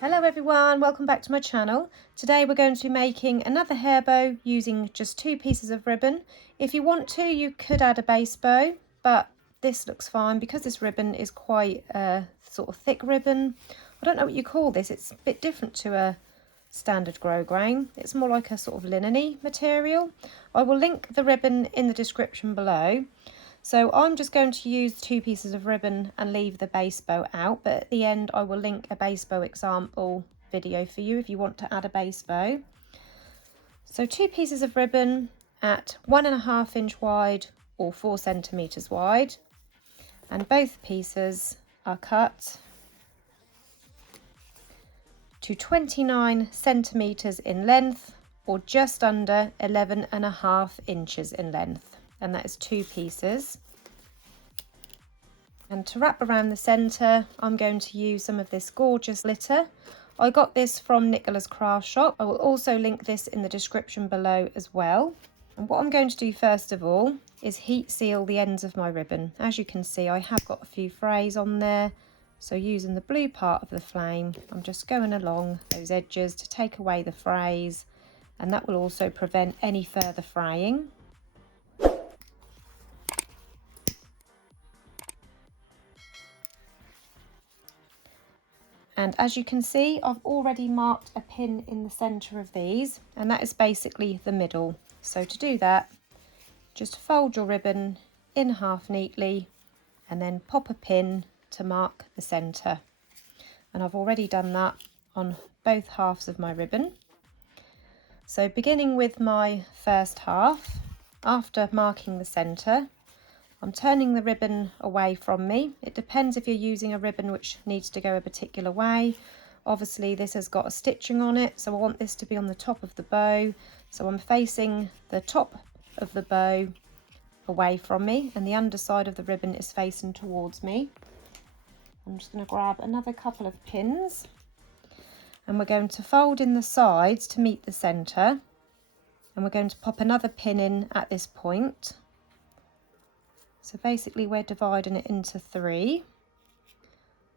Hello everyone, welcome back to my channel. Today we're going to be making another hair bow using just 2 pieces of ribbon. If you want to, you could add a base bow, but this looks fine because this ribbon is quite a sort of thick ribbon. I don't know what you call this, it's a bit different to a standard grosgrain. It's more like a sort of linen-y material. I will link the ribbon in the description below. So I'm just going to use 2 pieces of ribbon and leave the base bow out, but at the end I will link a base bow example video for you if you want to add a base bow. So 2 pieces of ribbon at 1.5 inch wide or 4 centimeters wide, and both pieces are cut to 29 centimeters in length or just under 11.5 inches in length. And that is 2 pieces. And to wrap around the centre, I'm going to use some of this gorgeous glitter. I got this from Nicola's craft shop. I will also link this in the description below as well. And what I'm going to do first of all is heat seal the ends of my ribbon. As you can see, I have got a few frays on there. So using the blue part of the flame, I'm just going along those edges to take away the frays, and that will also prevent any further fraying. And as you can see, I've already marked a pin in the centre of these, and that is basically the middle. So to do that, just fold your ribbon in half neatly and then pop a pin to mark the centre. And I've already done that on both halves of my ribbon. So beginning with my first half, after marking the centre, I'm turning the ribbon away from me. It depends if you're using a ribbon which needs to go a particular way. Obviously this has got a stitching on it, so I want this to be on the top of the bow. So I'm facing the top of the bow away from me, and the underside of the ribbon is facing towards me. I'm just going to grab another couple of pins, and we're going to fold in the sides to meet the centre, and we're going to pop another pin in at this point. So basically we're dividing it into 3.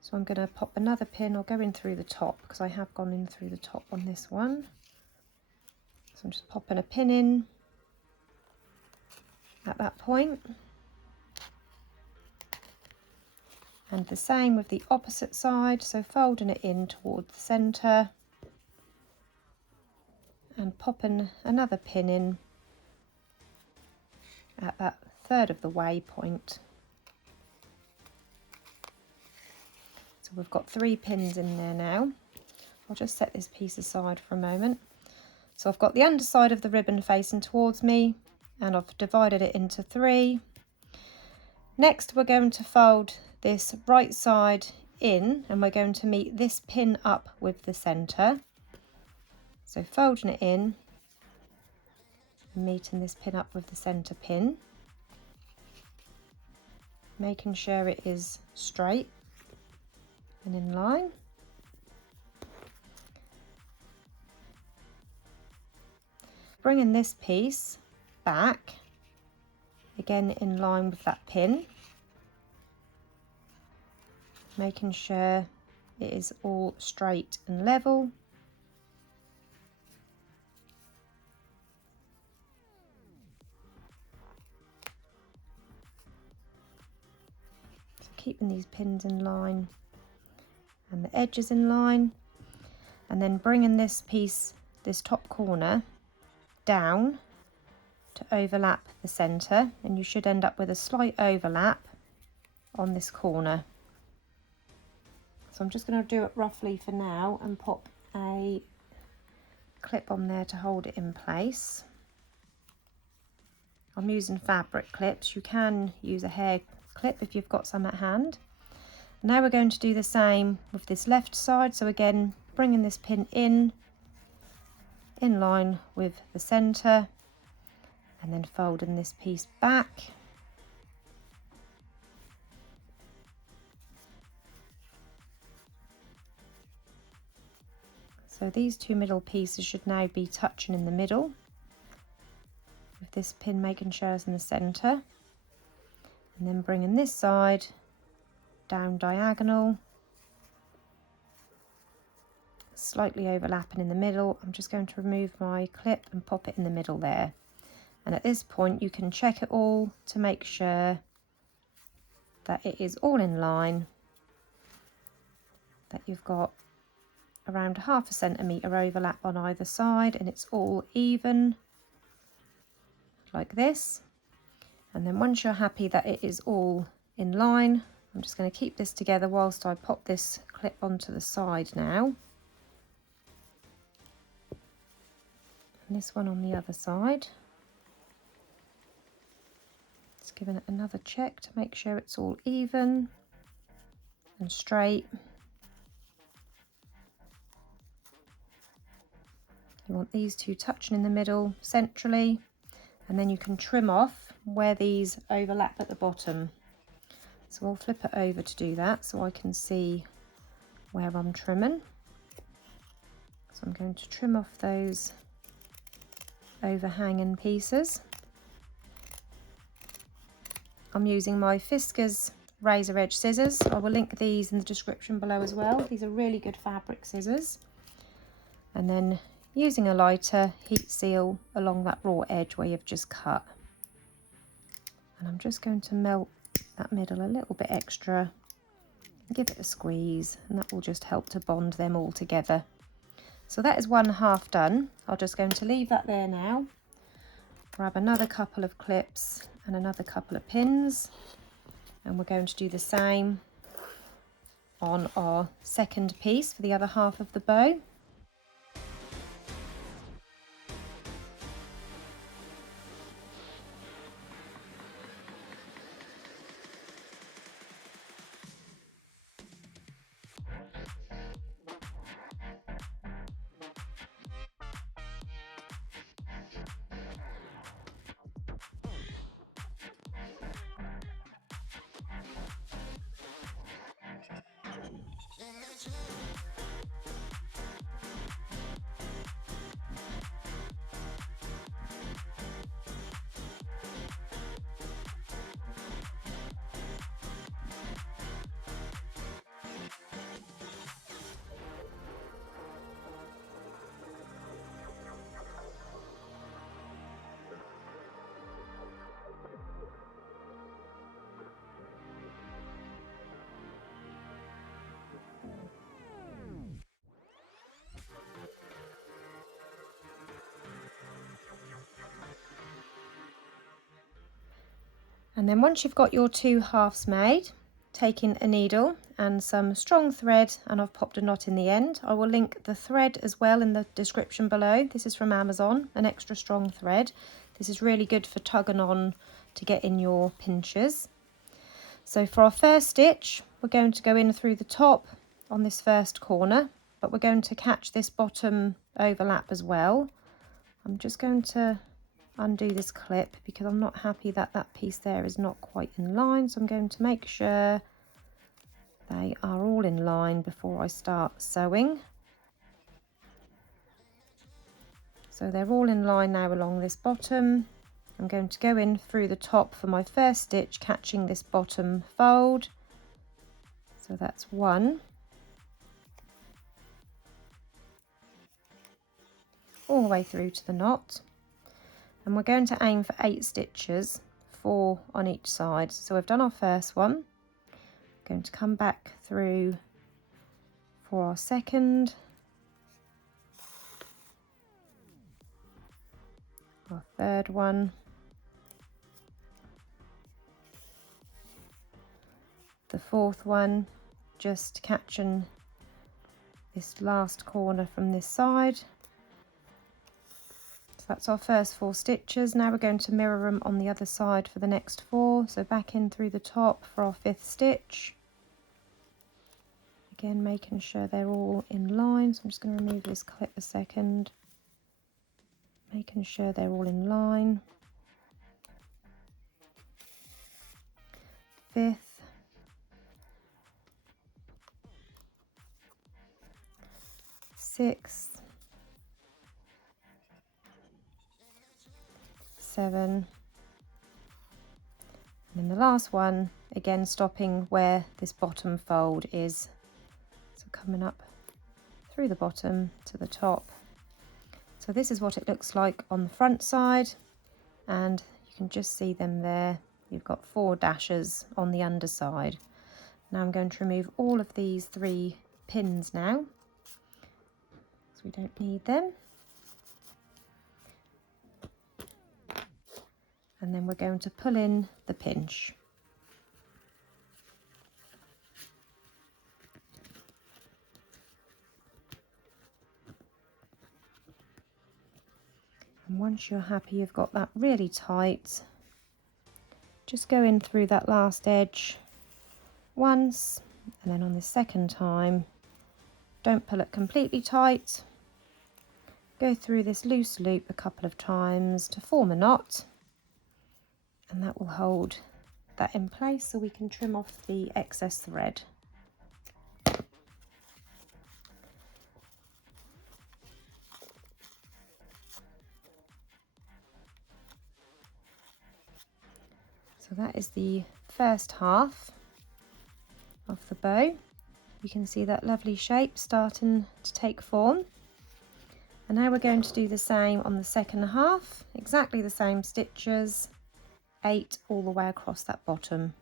So I'm going to pop another pin or go in through the top, because I have gone in through the top on this one. So I'm just popping a pin in at that point. And the same with the opposite side, so folding it in towards the centre and popping another pin in at that third of the way point. So we've got 3 pins in there now. I'll just set this piece aside for a moment. So I've got the underside of the ribbon facing towards me, and I've divided it into 3. Next we're going to fold this right side in, and we're going to meet this pin up with the centre. So folding it in and meeting this pin up with the centre pin, making sure it is straight and in line. Bringing this piece back, again in line with that pin, making sure it is all straight and level. Keeping these pins in line and the edges in line, and then bringing this piece, this top corner, down to overlap the centre, and you should end up with a slight overlap on this corner. So I'm just going to do it roughly for now and pop a clip on there to hold it in place. I'm using fabric clips. You can use a hair clip if you've got some at hand. Now we're going to do the same with this left side. So again, bringing this pin in line with the centre, and then folding this piece back. So these 2 middle pieces should now be touching in the middle, with this pin making sure it's in the centre. And then bringing this side down diagonal slightly overlapping in the middle, I'm just going to remove my clip and pop it in the middle there. And at this point you can check it all to make sure that it is all in line, that you've got around 1/2 centimetre overlap on either side and it's all even like this. And then once you're happy that it is all in line, I'm just going to keep this together whilst I pop this clip onto the side now. And this one on the other side. Just giving it another check to make sure it's all even and straight. You want these two touching in the middle centrally, and then you can trim off where these overlap at the bottom. So I'll flip it over to do that so I can see where I'm trimming. So I'm going to trim off those overhanging pieces. I'm using my Fiskars razor edge scissors. I will link these in the description below as well. These are really good fabric scissors. And then using a lighter, heat seal along that raw edge where you've just cut. And I'm just going to melt that middle a little bit extra, give it a squeeze, and that will just help to bond them all together. So that is 1/2 done. I'm just going to leave that there now. Grab another couple of clips and another couple of pins, and we're going to do the same on our second piece for the other half of the bow. And then once you've got your 2 halves made, taking a needle and some strong thread, and I've popped a knot in the end. I will link the thread as well in the description below. This is from Amazon, an extra strong thread. This is really good for tugging on to get in your pinchers. So for our first stitch, we're going to go in through the top on this first corner, but we're going to catch this bottom overlap as well. I'm just going to undo this clip because I'm not happy that that piece there is not quite in line, so I'm going to make sure they are all in line before I start sewing. So they're all in line now along this bottom. I'm going to go in through the top for my first stitch, catching this bottom fold. So that's 1. All the way through to the knot. And we're going to aim for 8 stitches, 4 on each side. So we've done our first one. Going to come back through for our second, our third one, the fourth one, just catching this last corner from this side. So that's our first 4 stitches. Now we're going to mirror them on the other side for the next 4. So back in through the top for our 5th stitch. Again, making sure they're all in line. So I'm just going to remove this clip a second. Making sure they're all in line. 5th. 6th. 7, and then the last one, again stopping where this bottom fold is, so coming up through the bottom to the top. So this is what it looks like on the front side, and you can just see them there. You've got 4 dashes on the underside. Now I'm going to remove all of these 3 pins now, so we don't need them. And then we're going to pull in the pinch. And once you're happy you've got that really tight, just go in through that last edge once, and then on the second time, don't pull it completely tight. Go through this loose loop a couple of times to form a knot, and that will hold that in place so we can trim off the excess thread. So that is the first half of the bow. You can see that lovely shape starting to take form. And now we're going to do the same on the second half, exactly the same stitches, 8 all the way across that bottom.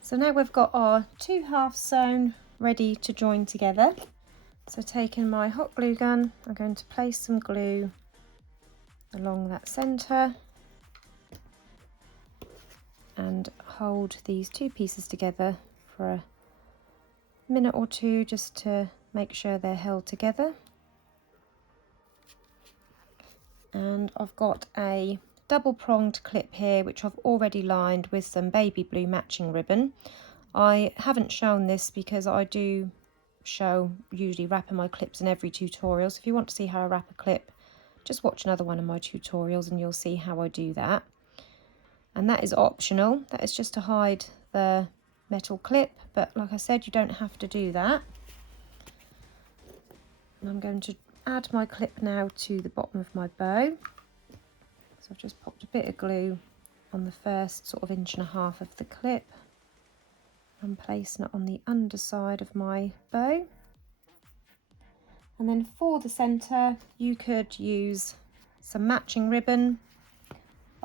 So now we've got our 2 halves sewn ready to join together. So taking my hot glue gun, I'm going to place some glue along that centre and hold these 2 pieces together for a minute or 2 just to make sure they're held together. And I've got a double-pronged clip here which I've already lined with some baby blue matching ribbon. I haven't shown this because I do usually wrapping my clips in every tutorial, so if you want to see how I wrap a clip, just watch another one of my tutorials and you'll see how I do that. And that is optional, that is just to hide the metal clip, but like I said, you don't have to do that. And I'm going to add my clip now to the bottom of my bow. So I've just popped a bit of glue on the first sort of 1.5 inches of the clip. I'm placing it on the underside of my bow. And then for the centre, you could use some matching ribbon.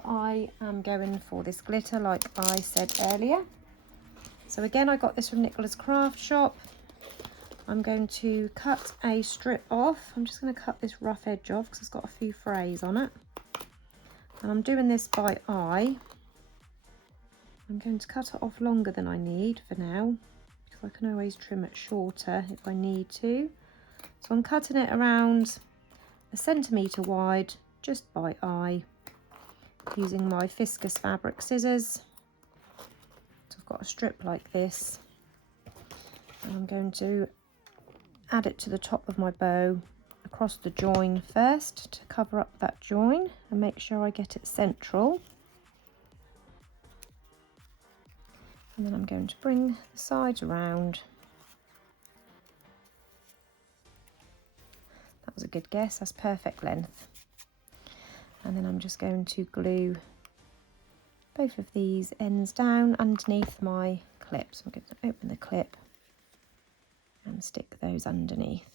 I am going for this glitter like I said earlier. So again, I got this from Nicola's Craft Shop. I'm going to cut a strip off. I'm just going to cut this rough edge off because it's got a few frays on it. And I'm doing this by eye. I'm going to cut it off longer than I need for now, because I can always trim it shorter if I need to. So I'm cutting it around 1 centimetre wide, just by eye, using my viscous fabric scissors. So I've got a strip like this, and I'm going to add it to the top of my bow, across the join first to cover up that join and make sure I get it central. And then I'm going to bring the sides around. That was a good guess, that's perfect length. And then I'm just going to glue both of these ends down underneath my clips. I'm going to open the clip and stick those underneath.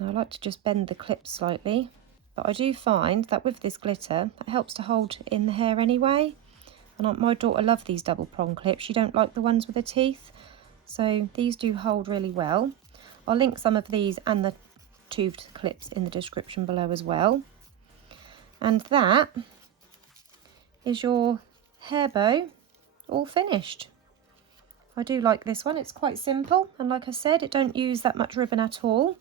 And I like to just bend the clip slightly but I do find that with this glitter, it helps to hold in the hair anyway. And my daughter loves these double prong clips. She don't like the ones with the teeth. So these do hold really well. I'll link some of these and the toothed clips in the description below as well. And that is your hair bow all finished. I do like this one. It's quite simple, and like I said, it don't use that much ribbon at all.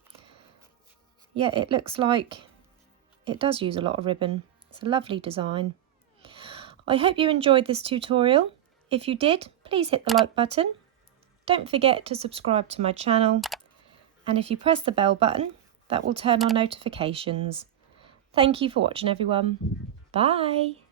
Yet it looks like it does use a lot of ribbon. It's a lovely design. I hope you enjoyed this tutorial. If you did, please hit the like button. Don't forget to subscribe to my channel. And if you press the bell button, that will turn on notifications. Thank you for watching, everyone. Bye.